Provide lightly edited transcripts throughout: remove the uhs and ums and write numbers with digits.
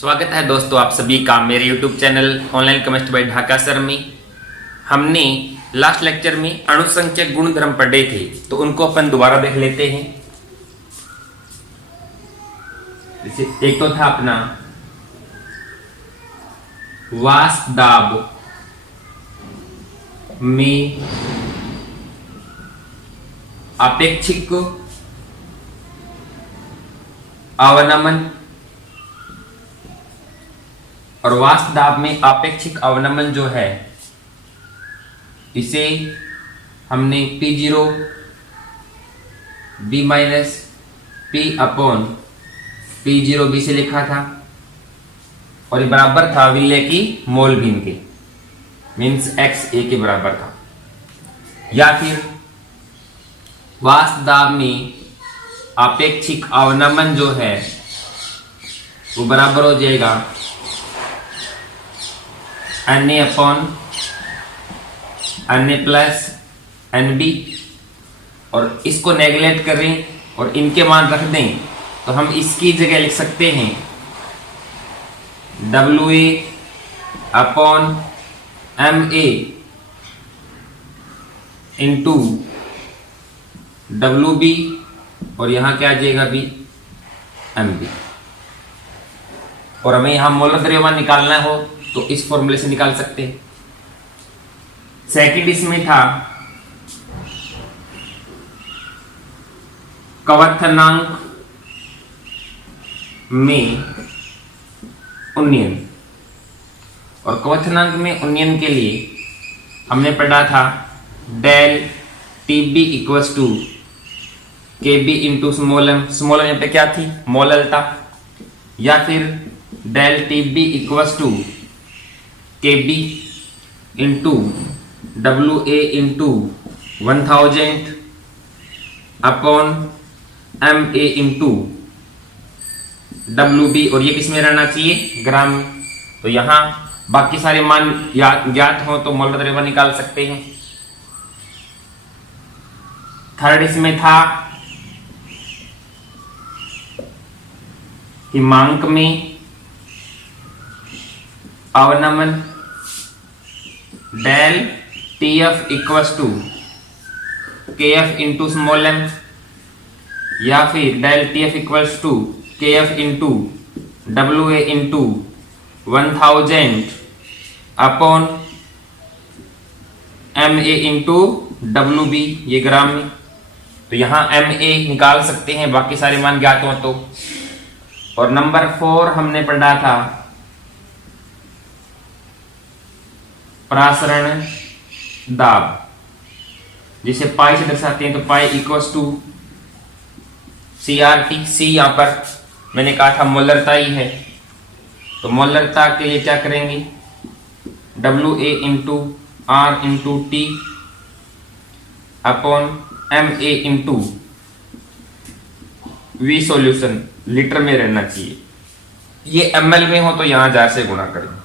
स्वागत है दोस्तों आप सभी का मेरे YouTube channel online chemistry bye Dhaka sir में। हमने लास्ट लेक्चर में अणुसंख्यक गुणधर्म पढ़े थे, तो उनको अपन दोबारा देख लेते हैं। जैसे एक तो था अपना वाष्प दाब में अपेक्षिक अवनमन और वाष्प दाब में अपेक्षिक अवनमन जो है इसे हमने P0 B minus P upon P0B से लिखा था और ये बराबर था विलय की मोल भिन्न के, मीन्स XA के बराबर था। या फिर वाष्प दाब में अपेक्षिक अवनमन जो है वो बराबर हो जाएगा Na upon Na plus Nb, और इसको नेगलेक्ट करें और इनके मान रख दें तो हम इसकी जगह लिख सकते हैं Wa upon Ma into Wb, और यहाँ क्या आ जाएगा भी Mb। और हमें यहाँ मोलर द्रव्यमान निकालना हो तो इस फॉर्मूले से निकाल सकते हैं। सेकंड इसमें था कवथनांक में उन्नयन, और कवथनांक में उन्नयन के लिए हमने पढ़ा था del TB equals to KB into small M. Small M यहाँ पे क्या थी, मोललता। या फिर del TB equals to KB into WA into 1000 upon MA into WB, और ये किस में रहना चाहिए, ग्राम में। तो यहाँ बाकी सारे मान ज्ञात हो तो मोलर द्रव्यमान निकाल सकते हैं। थर्ड इसमें था हिमांक में अवनमन del TF equals to KF into small m, या फिर del TF equals to KF into WA into 1000 upon MA into WB, ये ग्राम में। तो यहाँ MA निकाल सकते हैं बाकी सारे मान ज्ञात हो तो। और नंबर 4 हमने पढ़ा था प्रासरण दाब, जिसे पाई से दर्शाते हैं। तो pi equals to CRT। C यहाँ पर मैंने कहा था मोलरता ही है, तो मोलरता के लिए क्या करेंगे, WA into R into T upon MA into V solution, litre में रहना चाहिए। ये ml में हो तो यहां 1000 से गुणा करें।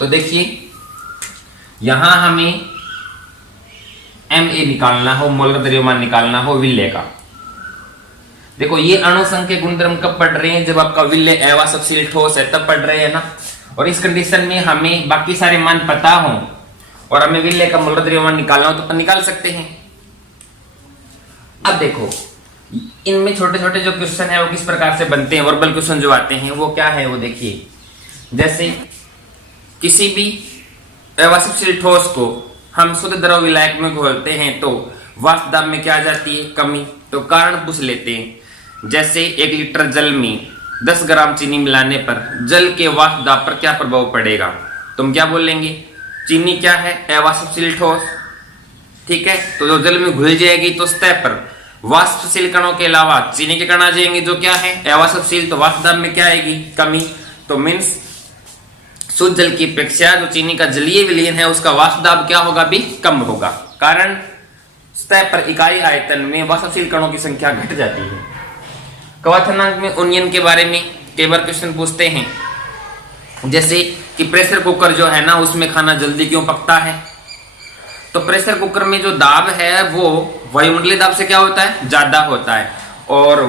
तो देखिए यहां हमें Ma निकालना हो, मोलर द्रव्यमान निकालना हो विलय का। देखो ये अणुसंख्यक गुणधर्म कब पढ़ रहे हैं, जब आपका विलय अवाष्पशील ठोस है तब पढ़ रहे हैं ना। और इस कंडीशन में हमें बाकी सारे मान पता हो और हमें विलय का मोलर द्रव्यमान निकालना हो तो अपन निकाल सकते हैं। अब देखो इनमें छोटे छोटे जो क्वेश्चन है वो किस प्रकार से बनते हैं, वर्बल क्वेश्चन जो आते हैं वो क्या है, वो देखिए। जैसे किसी भी अवाष्पशील ठोस को हम शुद्ध द्रव विलायक में घोलते हैं तो वाष्प दाब में क्या आ जाती है, कमी। तो कारण पूछ लेते हैं। जैसे 1 लीटर जल में 10 ग्राम चीनी मिलाने पर जल के वाष्प दाब पर क्या प्रभाव पड़ेगा, तो हम क्या बोलेंगे, चीनी क्या है, अवाष्पशील ठोस, ठीक है। तो जो जल में घुल जाएगी तो सतह पर वाष्पशील कणों के अलावा चीनी के कण आ जाएंगे जो क्या है, अवाष्पशील। तो वाष्प दाब में क्या आएगी, कमी। तो मीन्स शुद्ध जल की अपेक्षा जो चीनी का जलीय विलयन है उसका वाष्प दाब क्या होगा, भी कम होगा। कारण सतह पर इकाई आयतन में वाष्पशील कणों की संख्या घट जाती है। कवथनांक में उन्नयन के बारे में कई बार क्वेश्चन पूछते हैं। जैसे कि प्रेशर कुकर जो है ना उसमें खाना जल्दी क्यों पकता है, तो प्रेशर कुकर में जो दाब है वो वायुमंडलीय दाब से क्या होता है, ज्यादा होता है। और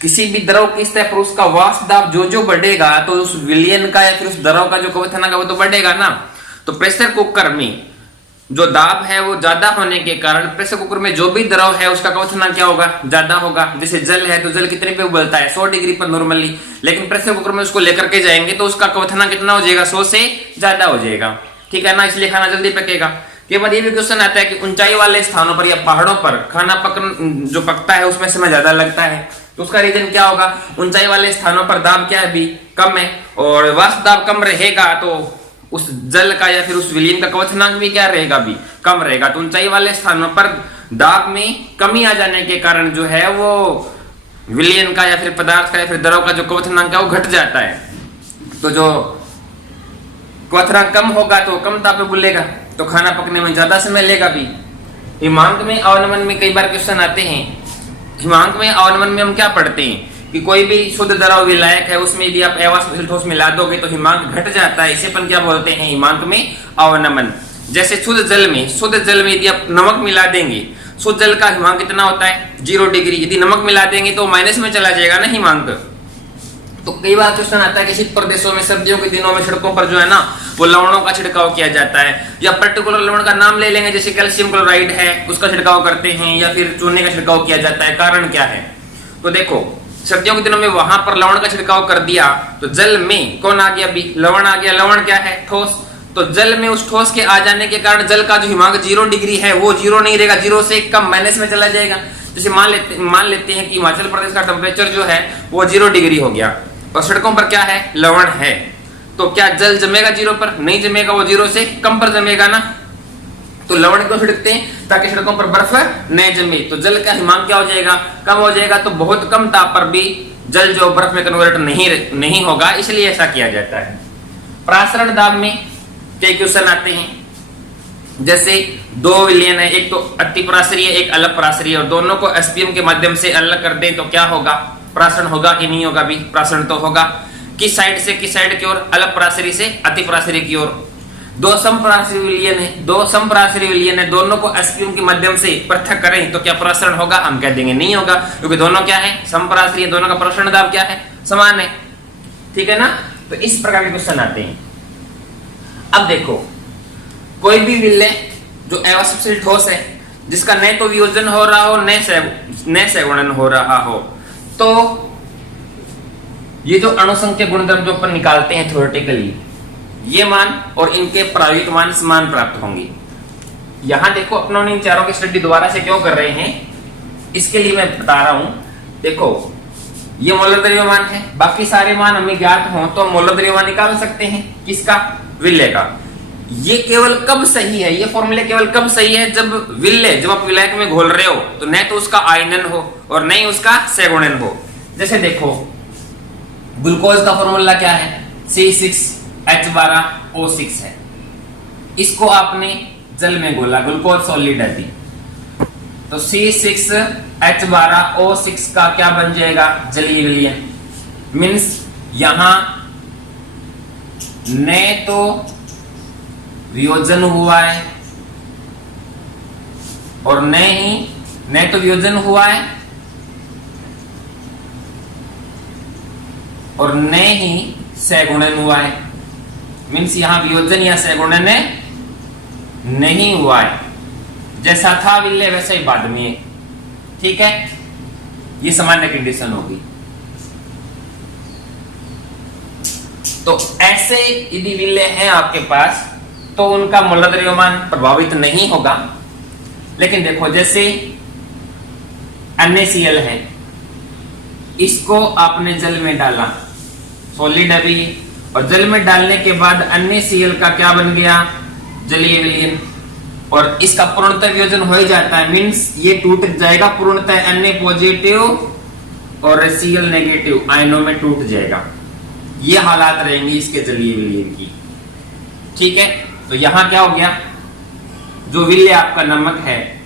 किसी भी द्रव की सतह पर उसका वाष्प दाब जो जो बढ़ेगा तो उस विलयन का या फिर उस द्रव का जो क्वथनांक है वो तो बढ़ेगा ना। तो प्रेशर कुकर में जो दाब है वो ज्यादा होने के कारण प्रेशर कुकर में जो भी द्रव है उसका क्वथनांक क्या होगा, ज्यादा होगा। जैसे जल है तो जल कितने पे उबलता है, 100 डिग्री पर नॉर्मली, लेकिन प्रेशर कुकर में उसको लेकर के जाएंगे तो उसका क्वथनांक कितना हो जाएगा, 100 से ज्यादा हो जाएगा। ठीक है ना, इसलिए खाना जल्दी पकेगा। के बाद ये भी क्वेश्चन आता है कि ऊंचाई वाले स्थानों पर या पहाड़ों पर खाना जो पकता है उसमें समय ज्यादा लगता है, तो उसका रीजन क्या होगा, ऊंचाई वाले स्थानों पर दाब क्या है भी कम है, और वाष्प दाब कम रहेगा तो उस जल का या फिर उस विलयन का क्वथनांक भी क्या रहेगा, भी कम रहेगा। तो ऊंचाई वाले स्थानों पर दाब में कमी आ जाने के कारण जो है वो विलयन का या फिर पदार्थ का या फिर द्रव का जो क्वथनांक है वो घट जाता है। तो जो क्वथनांक कम होगा तो कम ताप पे बुलेगा, तो खाना पकने में ज्यादा समय लेगा भी। हिमांक में अवनमन में कई बार क्वेश्चन आते हैं। हिमांक में अवनमन में हम क्या पढ़ते हैं कि कोई भी शुद्ध द्रव विलायक है उसमें यदि आप अवाष्पशील ठोस मिला दोगे तो हिमांक घट जाता है, इसे अपन क्या बोलते हैं, हिमांक में अवनमन। जैसे शुद्ध जल में यदि आप नमक मिला देंगे, शुद्ध जल का हिमांक कितना होता है, 0 डिग्री, यदि नमक मिला देंगे तो माइनस में चला जाएगा ना हिमांक। तो कई बार क्वेश्चन आता है कि शीत प्रदेशों में सर्दियों के दिनों में सड़कों पर जो है ना वो लवणों का छिड़काव किया जाता है, या पर्टिकुलर लवण का नाम ले लेंगे, जैसे कैल्शियम क्लोराइड है उसका छिड़काव करते हैं, या फिर चूने का छिड़काव किया जाता है। कारण क्या है, तो देखो सर्दियों के दिनों में वहां पर लवण का छिड़काव कर दिया तो जल में कौन आ गया, भी लवण आ गया। लवण क्या है, ठोस, तो जल में उस ठोस के आ जाने के कारण जल का जो हिमांक 0 डिग्री है वो 0 नहीं रहेगा, 0 से कम माइनस में चला जाएगा। जैसे मान लेते हैं कि हिमाचल प्रदेश का टेम्परेचर जो है वो 0 डिग्री हो गया और सड़कों पर क्या है, लवण है, तो क्या जल जमेगा 0 पर, नहीं जमेगा, वो 0 से कम पर जमेगा ना। तो लवण क्यों छिड़कते हैं, ताकि सड़कों पर बर्फ न जमे, तो जल का हिमांक क्या हो जाएगा, कम हो जाएगा। तो बहुत कम ताप पर भी जल जो बर्फ में कन्वर्ट नहीं होगा, इसलिए ऐसा किया जाता है। प्रासरण दाब में कई क्वेश्चन आते हैं, जैसे 2 विलयन है, एक तो अति प्रासरीय एक अलग प्रासरीय, और दोनों को एसपीएम के माध्यम से अलग कर दें तो क्या होगा, प्रासरण होगा कि नहीं होगा, भी प्रासरण तो होगा। किस साइड से किस साइड की ओर, अलग प्रासरी से अति प्रासरी की ओर। 2 समप्रासरी विलयन है, दोनों को एसपीएम के माध्यम से पृथक करें तो क्या प्रासरण होगा, हम कह देंगे नहीं होगा, क्योंकि दोनों क्या है, समप्रासरी, दोनों का प्रासरण दाब क्या है, समान है। ठीक है ना, तो इस प्रकार के क्वेश्चन आते हैं। अब देखो कोई भी विलय जो अवाष्पशील ठोस है जिसका न तो वियोजन हो रहा हो न सगुणन हो रहा हो, तो ये जो अणुसंख्या गुणधर्म जो अपन निकालते हैं थ्योरेटिकली, ये मान और इनके प्रायोगिक मान समान प्राप्त होंगे। यहां देखो अपनों ने इन चारों की स्टडी दोबारा से क्यों कर रहे हैं, इसके लिए मैं बता रहा हूं। देखो ये मोलर द्रव्यमान है, बाकी सारे मान हमें ज्ञात हो तो मोलर द्रव्यमान निकाल सकते हैं, किसका, विलय का। ये केवल कब सही है, ये फॉर्मूला केवल कब सही है, जब आप विलायक में घोल रहे हो तो न तो उसका आयनन हो और न ही उसका सगुणन हो। जैसे देखो ग्लूकोज का फॉर्मूला क्या है, C6H12O6 है, इसको आपने जल में घोला, ग्लूकोज सॉलिड है, तो C6H12O6 का क्या बन जाएगा, जलीय विलयन। मीन्स यहां न तो वियोजन हुआ है और न तो वियोजन हुआ है और न ही सगुणन हुआ है। मीन्स यहां वियोजन या सगुणन नहीं हुआ है, जैसा था विलय वैसा ही बाद में। ठीक है, ये सामान्य कंडीशन होगी। तो ऐसे यदि विलय है आपके पास तो उनका मोलर द्रव्यमान प्रभावित नहीं होगा। लेकिन देखो जैसे NaCl है, इसको आपने जल में डाला, सॉलिड है भी, और जल में डालने के बाद NaCl का क्या बन गया, जलीय विलयन, और इसका पूर्णतः वियोजन हो ही जाता है। मीन्स ये टूट जाएगा पूर्णतः, Na पॉजिटिव और Cl नेगेटिव आयनों में टूट जाएगा। ये हालात रहेंगे इसके जलीय विलयन की। ठीक है, तो यहां क्या हो गया, जो विलय आपका नमक है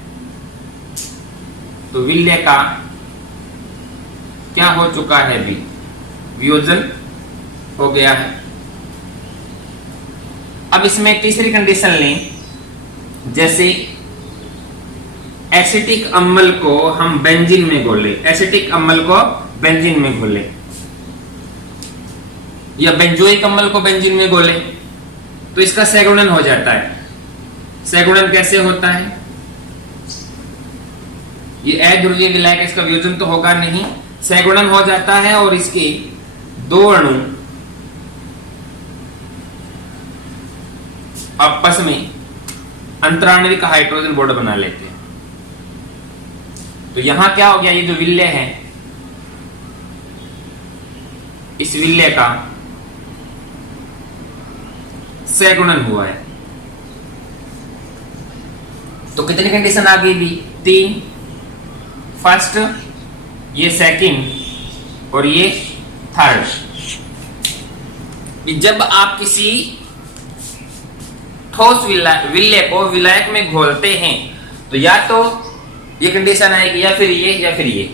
तो विलय का क्या हो चुका है, भी वियोजन हो गया है। अब इसमें तीसरी कंडीशन लें, जैसे एसिटिक अम्ल को हम बेंजीन में घोले, एसिटिक अम्ल को बेंजीन में घोले, या बेंजोइक अम्ल को बेंजीन में घोले, तो इसका सहगुणन हो जाता है। सहगुणन कैसे होता है? ये अध्रुवीय विलायक, इसका वियोजन तो होगा नहीं, सहगुणन हो जाता है और इसके दो अणु आपस में अंतराण्विक हाइड्रोजन बॉन्ड बना लेते हैं। तो यहां क्या हो गया, ये जो विलय है, इस विलय का सहगुणन हुआ है। तो कितनी कंडीशन आ गई भी? 3, फर्स्ट, ये सेकंड और ये थर्ड। जब आप किसी ठोस विलय को विलायक में घोलते हैं तो या तो ये कंडीशन आएगी या फिर ये।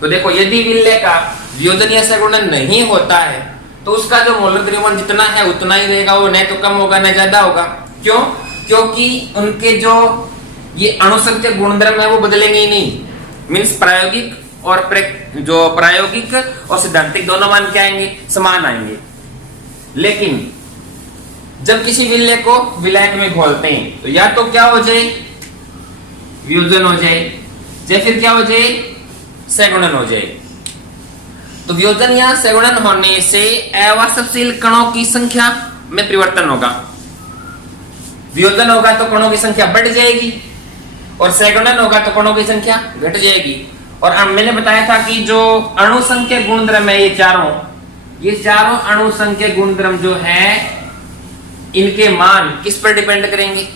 तो देखो, यदि विलय का वियोजन या सहगुणन नहीं होता है तो उसका जो मोलर द्रव्यमान जितना है उतना ही रहेगा, वो न तो कम होगा न ज्यादा होगा। क्यों? क्योंकि उनके जो ये अणुसंख्यक गुणधर्म है वो बदलेंगे ही नहीं। मीन्स प्रायोगिक और सिद्धांतिक दोनों मान क्या आएंगे? समान आएंगे। लेकिन जब किसी विलय को विलायक में घोलते हैं तो या तो क्या हो जाए, वियोजन हो जाए, या फिर क्या हो जाए, सहगुणन हो जाए। तो वियोजन या सहगुणन होने से अवाष्पशील कणों की संख्या में परिवर्तन होगा। वियोजन होगा तो कणों की संख्या बढ़ जाएगी और सहगुणन होगा तो कणों की संख्या घट जाएगी। और अब मैंने बताया था कि जो अणुसंख्यक गुणधर्म है, ये चारों अणुसंख्यक गुणधर्म जो है, इनके मान किस पर डिपेंड करेंगे?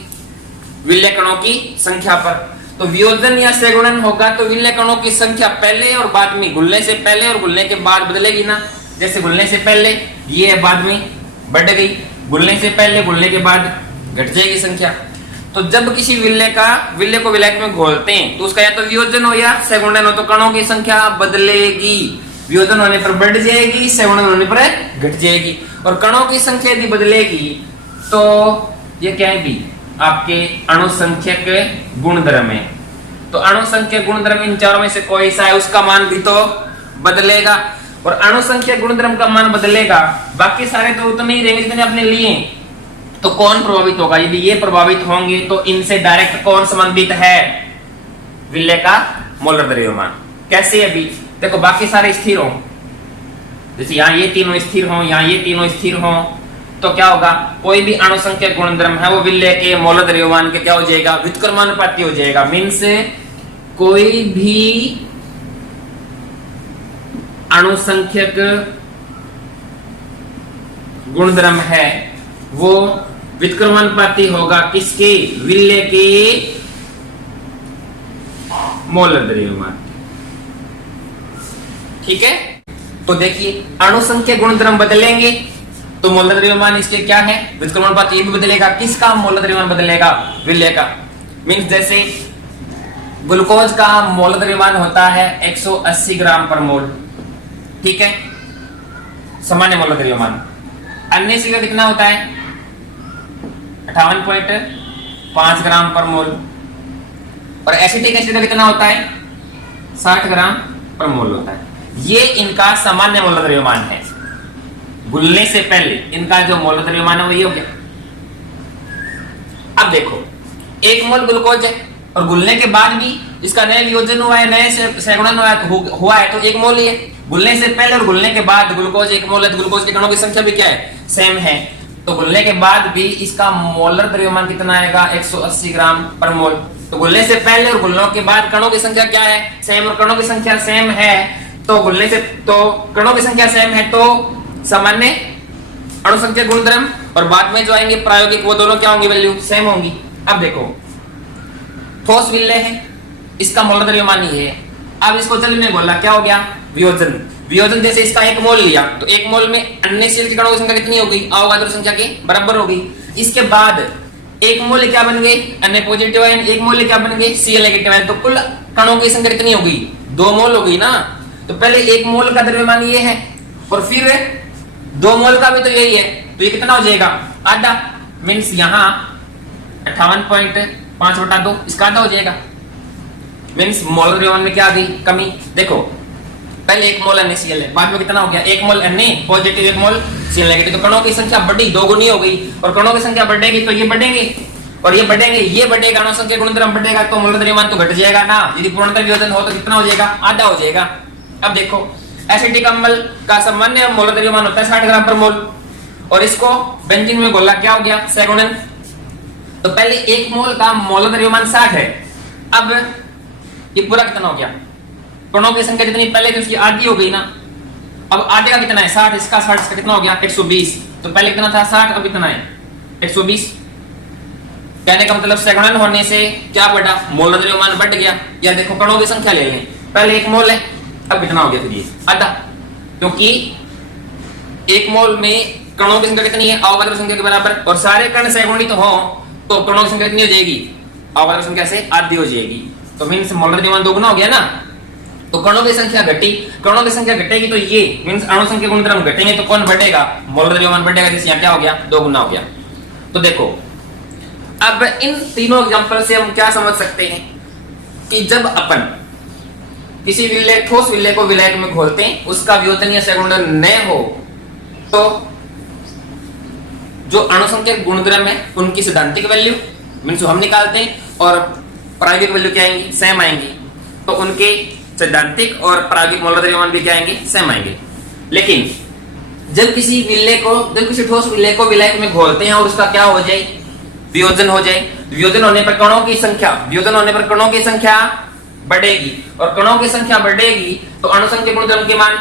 विलय कणों की संख्या पर। तो वियोजन या सहगुणन होगा तो विलय कणों की संख्या पहले और बाद में, घुलने से पहले और घुलने के बाद बदलेगी ना। जैसे घुलने से पहले ये बाद में बढ़ गई, घुलने से पहले घुलने के बाद घट जाएगी संख्या। तो जब किसी विलय को विलायक में घोलते हैं तो उसका या तो वियोजन हो या सहगुणन हो, तो कणों की संख्या बदलेगी। वियोजन होने पर बढ़ जाएगी, सहगुणन होने पर घट जाएगी। और कणों की संख्या यदि बदलेगी तो ये क्या है भी? आपके अणुसंख्यक गुणधर्म है। तो अणुसंख्यक गुणधर्म इन चारों में से कोई सा है, उसका मान भी तो बदलेगा। और अणुसंख्यक गुणधर्म का मान बदलेगा, बाकी सारे तो उतने ही रहेंगे जितने आपने लिए। तो कौन प्रभावित होगा? यदि ये प्रभावित होंगे तो इनसे डायरेक्ट कौन संबंधित है? विलय का मोलर द्रव्यमान। कैसे? अभी देखो, बाकी सारे स्थिर हो, जैसे यहाँ ये तीनों स्थिर हो, यहाँ ये तीनों स्थिर हो, तो क्या होगा? कोई भी अणुसंख्यक गुणधर्म है वो विलय के मोलर द्रव्यमान के क्या हो जाएगा? व्युत्क्रमानुपाती हो जाएगा। मीन्स कोई भी अणुसंख्यक गुणधर्म है वो व्युत्क्रमानुपाती होगा किसके? विलय के मोलर द्रव्यमान। ठीक है? तो देखिए, अणुसंख्यक गुणधर्म बदलेंगे तो मोलर द्रव्यमान इसके क्या है? व्युत्क्रमानुपात ये भी बदलेगा। किसका मोलर द्रव्यमान बदलेगा? विलय का। मीन्स जैसे ग्लूकोज का मोलर द्रव्यमान होता है 180 ग्राम पर मोल, ठीक है, सामान्य मोलर द्रव्यमान। अन्य का कितना होता है? 58.5 ग्राम पर मोल। और एसिटिक एसिड का कितना होता है? 60 ग्राम पर मोल होता है। ये इनका सामान्य मोलर द्रव्यमान है। घुलने से पहले इनका जो मोलर द्रव्यमान है वो ये हो गया। अब देखो, 1 मोल ग्लूकोज है और घुलने के बाद भी इसका नया वियोजन हुआ है, नए से सहगुणन हुआ है, तो 1 मोल ही है। घुलने से पहले और घुलने के बाद ग्लूकोज 1 मोल है, तो ग्लूकोज के कणों की संख्या भी क्या है? सेम है। तो घुलने के बाद भी इसका मोलर द्रव्यमान कितना आएगा? 180 ग्राम पर मोल। तो घुलने से पहले और घुलने के बाद कणों की संख्या क्या है? सेम। और कणों की संख्या सेम है तो घुलने से, तो कणों की संख्या सेम है तो सामान्य अणुसंख्यक गुणधर्म और बाद में जो आएंगे प्रायोगिक, वो दोनों क्या होंगी? वैल्यू सेम होंगी। अब देखो, ठोस विलय है, इसका मोलर द्रव्यमान ये है। अब इसको जल में घोला, क्या हो गया? वियोजन। वियोजन जैसे इसका 1 मोल लिया तो 1 मोल में अन्य सेल की कणों की संख्या कितनी हो गई? अवगाद्रो संख्या के बराबर हो गई। इसके बाद 1 मोल क्या बन गए? अन्य पॉजिटिव आयन। 1 मोल क्या बन गए? Cl negative ion. तो कुल कणों की संख्या कितनी हो गई? 2 मोल हो गई ना। तो पहले 1 मोल का द्रव्यमान ये है और फिर 2 मोल का भी तो यही है, तो ये कितना हो जाएगा? आधा। मीन्स यहाँ 58.5/2 इसका आधा हो जाएगा। मीन्स मोलर द्रव्यमान में क्या आ गई? कमी। देखो, पहले 1 मोल NaCl है, बाद में कितना हो गया 1 मोल Na पॉजिटिव 1 मोल Cl नेगेटिव। तो कणों की संख्या बढ़ी, दोगुनी हो गई, और कणों की संख्या बढ़ेगी तो ये बढ़ेंगे और ये बढ़ेंगे, ये बढ़ेगा, अणु संख्या गुणोत्तरम बढ़ेगा तो मोलर द्रव्यमान तो घट जाएगा ना। यदि पूर्णतः वियोजन हो तो कितना हो जाएगा, आधा हो जाएगा। अब देखो एसिटिक अम्ल का सामान्य मोलर द्रव्यमान होता है 60 ग्राम पर मोल, और इसको बेंजीन में घोला क्या हो गया सेगुणन। तो पहले 1 मोल का मोलर द्रव्यमान 60 है, अब ये पूरा कितना हो गया, कणों की संख्या जितनी पहले थी उसकी आधी हो गई ना। अब आधे का कितना है 60, इसका 60, इसका कितना हो गया 120। तो पहले कितना था 60, अब कितना है 120। कहने का मतलब सेगुणन होने से क्या बढ़ा, मोलर द्रव्यमान बढ़ गया। या देखो कणों की संख्या ले लें, पहले 1 मोल है, अब कितना हो गया फिर ये आधा, क्योंकि 1 मोल में कणों की संख्या कितनी है अवगाद्रो संख्या के बराबर, और सारे कण सैगुणित हो तो कणों की संख्या कितनी हो जाएगी, अवगाद्रो संख्या से आधी हो जाएगी। तो मींस मोलर द्रव्यमान दोगुना हो गया ना। तो कणों की संख्या घटी, कणों की संख्या घटेगी तो ये मींस अणु संख्या गुणोत्तरम घटेंगे तो कौन बढ़ेगा, मोलर द्रव्यमान बढ़ेगा, जिससे यहाँ क्या हो गया दोगुना हो गया। तो देखो अब इन तीनों एग्जांपल से हम क्या समझ सकते हैं कि जब अपन किसी विलेय ठोस विलेय को विलायक में घोलते हैं, उसका वियोजन या सैगुणन न हो तो जो अणु संख्या गुणोत्तरम है उनकी सैद्धांतिक वैल्यू मींस हम निकालते हैं और प्रायोगिक वैल्यू क्या आएंगी, सेम आएंगी। तो उनके सैद्धांतिक और प्रायोगिक मोलर द्रव्यमान भी क्या आएंगे, सेम आएंगे। लेकिन जब किसी ठोस विलेय को विलायक में घोलते हैं और उसका क्या हो जाए, वियोजन हो जाए, वियोजन होने पर कणों की संख्या बढ़ेगी, और कणों की संख्या बढ़ेगी तो अणु संख्या गुणोत्तरम के मान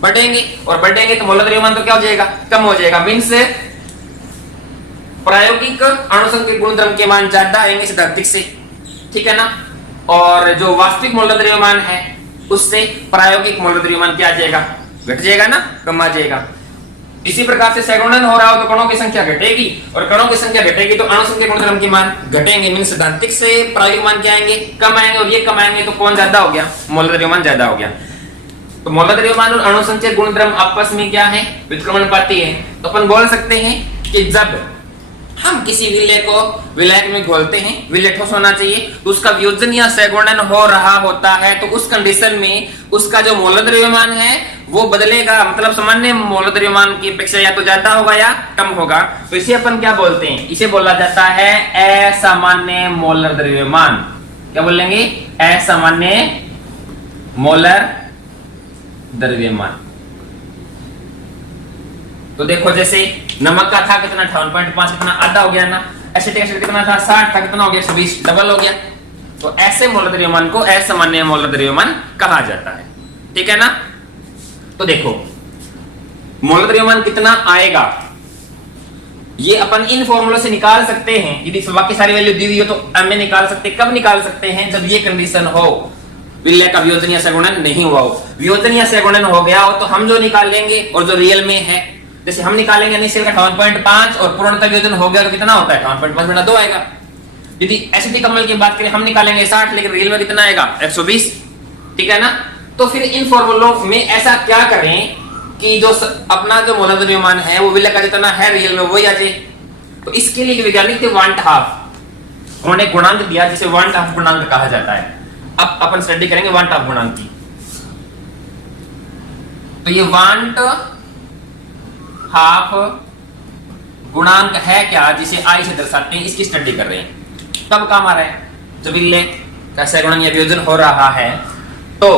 बढ़ेंगे, और बढ़ेंगे तो मोलर द्रव्यमान तो क्या हो जाएगा, कम हो जाएगा। मींस प्रायोगिक अणु संख्या गुणोत्तरम के मान ज्यादा आएंगे सैद्धांतिक से, ठीक है ना। और जो वास्तविक मोलर द्रव्यमान है उससे प्रायोगिक मोलर द्रव्यमान क्या आ जाएगा, घट जाएगा ना, कम आ जाएगा। इसी प्रकार से सैगुणन हो रहा हो तो कणों की संख्या घटेगी, और कणों की संख्या घटेगी तो अणु संख्या गुणोत्तरम के मान घटेंगे। मींस सैद्धांतिक से प्रायोगिक मान क्या आएंगे, कम आएंगे, और ये कम आएंगे तो कौन ज्यादा हो गया, मोलर द्रव्यमान ज्यादा हो गया। तो मोलर द्रव्यमान और अणु संख्या गुणोत्तरम आपस में क्या है, व्युत्क्रमणुपाती है। तो अपन बोल सकते हैं कि जब हम किसी विलेय को विलायक में घोलते हैं, विलेय ठोस होना चाहिए, तो उसका वियोजन या सैगुणन हो रहा होता है, तो उस कंडीशन में उसका जो मोलर द्रव्यमान है वो बदलेगा, मतलब सामान्य मोलर द्रव्यमान की अपेक्षा या तो ज्यादा होगा या कम होगा। तो इसे अपन क्या बोलते हैं, इसे बोला जाता है असामान्य मोलर द्रव्यमान। क्या बोलेंगे, असामान्य मोलर द्रव्यमान। तो देखो जैसे नमक का था कितना 58.5, कितना आधा हो गया ना। एसिटिक एसिड कितना था 60 था, कितना हो गया 120, डबल हो गया। तो ऐसे मोलर द्रव्यमान को असामान्य मोलर द्रव्यमान कहा जाता है, ठीक है ना। तो देखो मोलर द्रव्यमान कितना आएगा ये अपन इन फॉर्मूलों से निकाल सकते हैं। यदि बाकी सारी वैल्यू दी हुई हो तो हम निकाल सकते, कब निकाल सकते हैं, जब ये कंडीशन हो विलेय का वियोजन या सैगुणन नहीं हुआ हो। वियोजन या सैगुणन हो गया हो तो हम जो निकालेंगे और जो रियल में है, जैसे हम निकालेंगे NaCl का 58.5 और पूर्णतः वियोजन हो गया तो कितना होता है 58.5 गुणा 2 आएगा। यदि एसिटिक अम्ल की बात करें हम निकालेंगे 60, लेकिन रियल में कितना आएगा 120, ठीक है ना। तो फिर इन फॉर्मूलों में ऐसा क्या करें कि जो अपना जो मोलर द्रव्यमान है वो विलेय का जितना है रियल में वही आ जाए। तो इसके लिए वैज्ञानिक थे वांट हाफ, उन्होंने गुणांक दिया जिसे वांट हाफ गुणांक कहा जाता है। अब अपन स्टडी करेंगे वांट हाफ गुणांक की। तो ये वांट हाफ गुणांक है क्या, जिसे आई से दर्शाते हैं, इसकी स्टडी कर रहे हैं। कब काम आ रहा है, जब विलेय का सैगुणन या वियोजन हो रहा है तो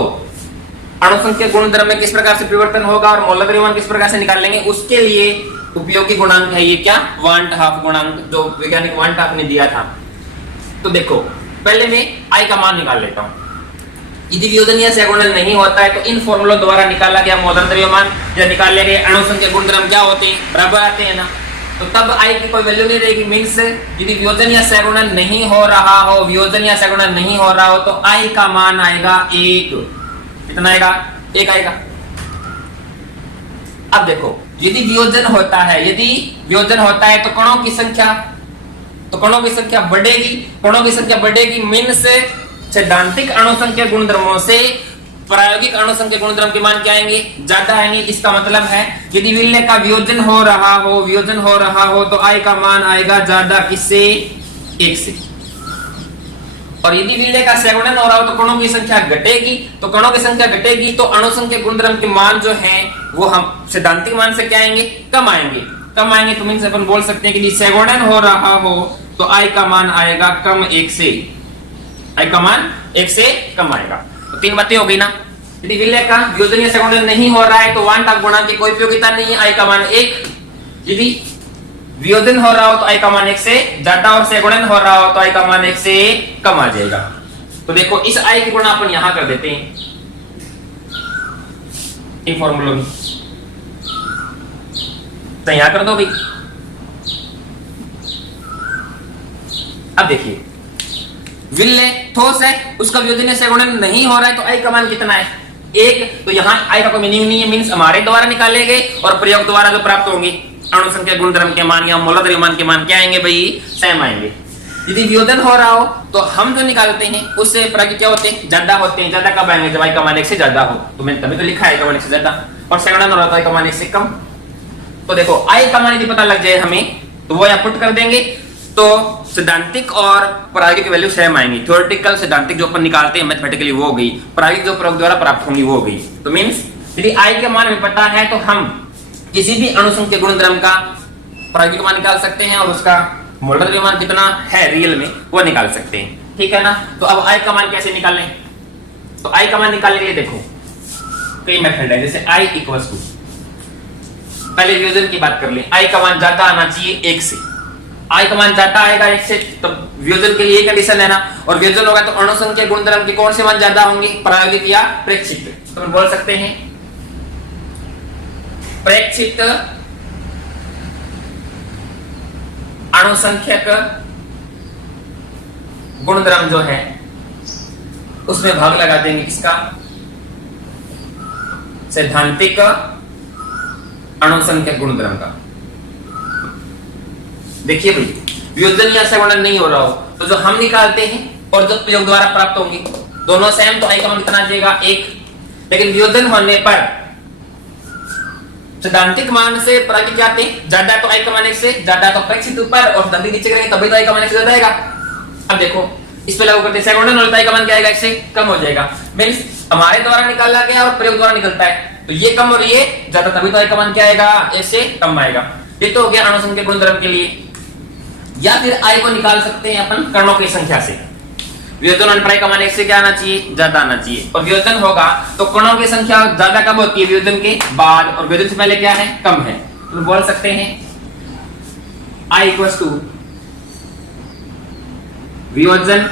अणु संख्या गुणोत्तरम में किस प्रकार से परिवर्तन होगा और मोलर द्रव्यमान किस प्रकार से निकाल लेंगे, उसके लिए उपयोगी गुणांक है ये क्या, वांट हाफ गुणांक, जो वैज्ञानिक वांट हाफ ने दिया था। तो देखो पहले मैं आई का मान निकाल लेता हूं। यदि वियोजन या सैगुणन नहीं होता है तो इन फॉर्मूलों द्वारा निकाला गया मोलर द्रव्यमान या निकाले गए अणु संख्या गुणोत्तरम क्या होते हैं, बराबर आते हैं ना। तो तब आई की कोई वैल्यू नहीं रहेगी। मींस यदि वियोजन या सैगुणन नहीं हो रहा हो, वियोजन या सैगुणन नहीं हो रहा हो तो आई का मान आएगा 1। कितना आएगा, 1 आएगा। अब देखो यदि वियोजन होता है, यदि वियोजन होता है तो कणों की संख्या बढ़ेगी, कणों की संख्या बढ़ेगी। मींस सैद्धांतिक अणु संख्या गुणधर्मों से प्रायोगिक अणु संख्या गुणधर्म के मान क्या आएंगे, ज्यादा आएंगे। इसका मतलब है यदि विलेय का वियोजन हो रहा हो तो आई का मान आएगा ज्यादा, किससे, 1 से। और यदि विलेय का सगुणन हो रहा हो तो कणों की संख्या घटेगी, तो कणों की संख्या घटेगी तो अणुसंख्यक गुणधर्म के मान जो हैं वो हम सैद्धांतिक मान से क्या आएंगे, कम आएंगे। कम आएंगे तो मींस अपन बोल सकते हैं कि यदि सगुणन हो रहा हो तो I का मान आएगा कम 1 से, I का मान 1 से कम आएगा। तो तीन बातें हो गई ना। यदि विलेय का वियोजन या सगुणन नहीं हो रहा है तो वांट आप गुणा की कोई उपयोगिता नहीं है, I का मान 1। यदि वियोजन हो रहा हो तो I का मान 1 से ज्यादा और सगुणन हो रहा हो तो I का मान 1 से कम आ जाएगा। तो देखो इस I की गुणा अपन यहां कर देते हैं इन फॉर्मूलों में, तो यहां कर दो भाई। अब देखिए विलेय ठोस है, उसका वियोजन या सगुणन नहीं हो रहा है तो I का मान कितना है, 1। तो यहाँ I का कोई मीनिंग नहीं है, मींस हमारे द्वारा निकाले गए और प्रयोग द्वारा जो प्राप्त होंगे अणुसंख्या गुणधर्म के मान या मोलर द्रव्यमान के मान क्या आएंगे भाई, सेम आएंगे। यदि वियोजन हो रहा हो तो हम जो निकालते हैं उससे प्राप्त क्या होते हैं, ज्यादा होते हैं। ज्यादा कब आएंगे, जब I का मान 1 से ज्यादा हो। तो मैंने तभी तो लिखा है I का मान 1 से ज्यादा, और सगुणन हो रहा है I का मान 1 से कम। तो देखो I का मान यदि पता लग जाए हमें तो वो यहाँ पुट कर देंगे, तो सैद्धांतिक और प्रायोगिक वैल्यू सेम आएंगी। थ्योरेटिकल सैद्धांतिक जो अपन निकालते हैं मैथमेटिकली वो हो गई, प्रायोगिक जो प्रयोग द्वारा प्राप्त होंगी वो हो गई। तो मींस यदि I के मान हमें पता है तो हम किसी भी अणुसंख्यक गुणधर्म का प्रायोगिक मान निकाल सकते हैं और उसका मोलर द्रव्यमान कितना है रियल में वो निकाल सकते हैं, ठीक है ना। तो अब I का मान कैसे निकालें, तो I का मान निकालने के लिए देखो कई मेथड है। जैसे I इक्वल्स टू, पहले वियोजन की बात कर ले, I का मान ज्यादा आना चाहिए 1 से। I का मान ज्यादा आएगा 1 से तो वियोजन के लिए कंडीशन है ना, और वियोजन होगा तो अणुसंख्यक गुणधर्म के कौन से मान ज्यादा होंगे, प्रायोगिक या प्रेक्षित। तो हम बोल सकते हैं प्रेक्षित अणुसंख्यक गुणधर्म जो है उसमें भाग लगा देंगे किसका, सैद्धांतिक अणुसंख्यक गुणधर्म का। देखिए भाई वियोजन या सगुणन नहीं हो रहा हो तो जो हम निकालते हैं और जो प्रयोग द्वारा प्राप्त होंगे दोनों सेम, तो I का मान कितना आ जाएगा 1। लेकिन वियोजन होने पर सैद्धांतिक मान से प्रायोगिक जाते ज्यादा तो I का मान 1 से ज्यादा, तो प्रेक्षित ऊपर और सैद्धांतिक नीचे करेंगे तभी तो I का मान 1 से ज्यादा आएगा। अब देखो इस पे लागू करते सगुणन और I का मान क्या आएगा, 1 से कम हो जाएगा। मींस हमारे द्वारा निकाला गया और प्रयोग द्वारा निकलता है तो ये कम और ये ज्यादा, तभी तो I का मान क्या आएगा, 1 से कम आएगा। ये तो हो गया अणुसंख्यक गुणधर्म के लिए। या फिर I को निकाल सकते हैं अपन कणों की संख्या से। वियोजन और I का मान 1 से क्या आना चाहिए, ज्यादा आना चाहिए। और वियोजन होगा तो कणों की संख्या ज्यादा कब होती है, वियोजन के बाद, और वियोजन से पहले क्या है, कम है। तो बोल सकते हैं I इक्वल्स टू वियोजन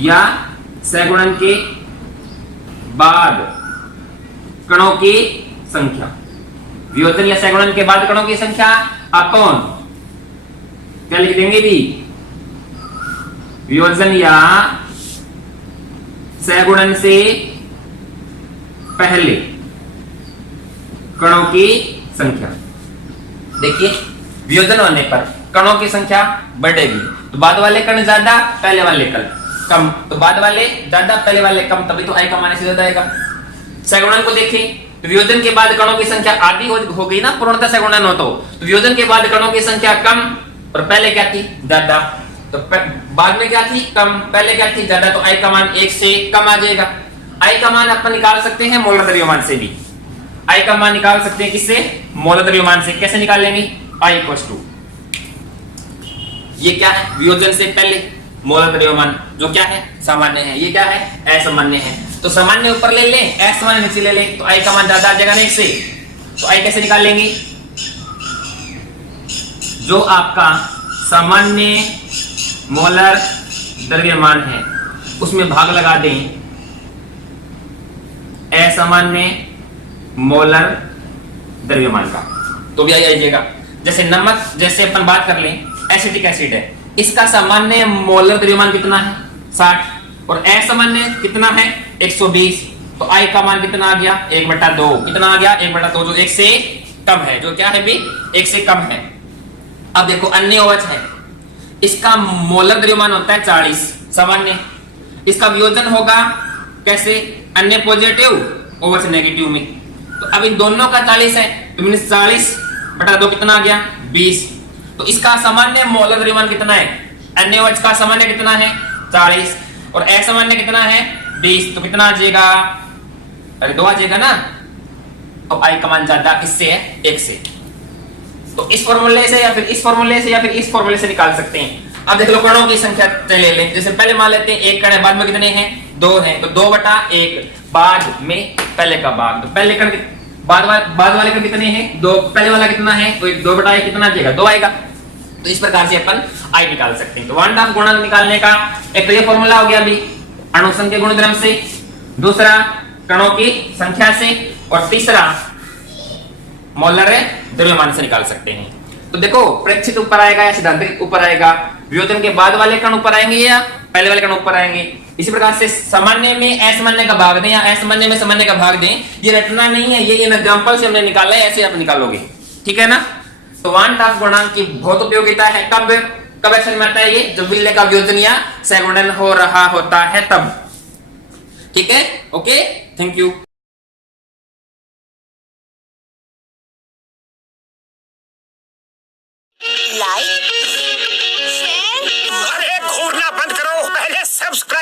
या सगुणन के बाद कणों की संख्या। वियोजन या सगुणन के बाद कणों की संख्या अपॉन क्या लिख देंगे भी, वियोजन या सगुणन से पहले कणों की संख्या। देखिए वियोजन होने पर कणों की संख्या बढ़ेगी तो बाद वाले कण ज्यादा, पहले वाले कण कम, तो बाद वाले ज्यादा पहले वाले कम, तभी तो I का मान से ज्यादा आएगा। सगुणन को देखें तो वियोजन के बाद कणों की संख्या आधी हो गई ना, पूर्णतः सगुणन हो तो वियोजन के बाद कणों की संख्या कम और पहले क्या थी, ज्यादा। तो बाद में क्या थी, कम, पहले क्या थी, ज्यादा। तो I का मान 1 से कम आ जाएगा। I का मान अपन निकाल सकते हैं मोलर द्रव्यमान से भी। I का मान निकाल सकते हैं किससे, मोलर द्रव्यमान से। कैसे निकालेंगे, I इक्वल्स टू ये क्या है, वियोजन से पहले मोलर द्रव्यमान जो क्या है, सामान्य है। ये क्या है, असामान्य है। तो सामान्य ऊपर ले ले, असामान्य नीचे ले ले, तो I का मान ज्यादा आ जाएगा 1 से। तो I कैसे निकालेंगे, जो आपका सामान्य मोलर द्रव्यमान है उसमें भाग लगा दें असामान्य मोलर द्रव्यमान का, तो भी आ जाएगा। जैसे नमक, जैसे अपन बात कर लें एसिटिक एसिड है, इसका सामान्य मोलर द्रव्यमान कितना है 60 और असामान्य कितना है 120। तो I का मान कितना आ गया 1/2, कितना आ गया 1/2, जो 1 से कम है, जो क्या है भी 1 से कम है। अब देखो अन्य OH है, इसका मोलर द्रव्यमान होता है 40 सामान्य, इसका वियोजन होगा कैसे, अन्य पॉजिटिव OH नेगेटिव में। तो अब इन दोनों का 40 है तो मींस 40/2 कितना आ गया 20। तो इसका सामान्य मोलर द्रव्यमान कितना है NaOH का सामान्य कितना है 40 और असामान्य कितना है 20, तो कितना आ जाएगा, अरे 2 आ जाएगा ना। तो I का मान ज्यादा किससे है 1 से, तो इस फॉर्मूले से या फिर इस फॉर्मूले से या फिर इस फॉर्मूले से निकाल सकते हैं। अब देख लो कणों की संख्या ले लें, जैसे पहले मान लेते हैं 1 कण है, बाद में कितने हैं 2 हैं, तो 2/1 बाद में पहले का भाग, तो पहले कण बाद वाले कण कितने हैं 2, पहले वाला कितना है तो 2/1 कितना आ जाएगा 2 आएगा। तो इस प्रकार से अपन I निकाल सकते हैं। तो वन डाफ गुणक निकालने का एक तो ये फॉर्मूला हो गया अभी अणु संख्या गुणधर्म से, दूसरा कणों की संख्या से, और तीसरा मोलर द्रव्यमान से निकाल सकते हैं। तो देखो प्रेक्षित ऊपर आएगा या सिद्धांतिक ऊपर आएगा, वियोजन के बाद वाले कण ऊपर आएंगे या पहले वाले कण ऊपर आएंगे। इसी प्रकार से सामान्य में असामान्य का भाग दें या असामान्य में सामान्य का भाग दें, ये रटना नहीं है, ये एग्जांपल से हमने निकाला है, ऐसे आप निकालोगे, ठीक है ना। तो वन डाफ गुणांक की बहुत उपयोगिता है, कब कब एक्शन में आता है ये, जब विलेय का वियोजन या सहगुणन हो रहा होता है तब, ठीक है। Okay, thank you. Like share, अरे घूरना बंद करो, पहले सब्सक्राइब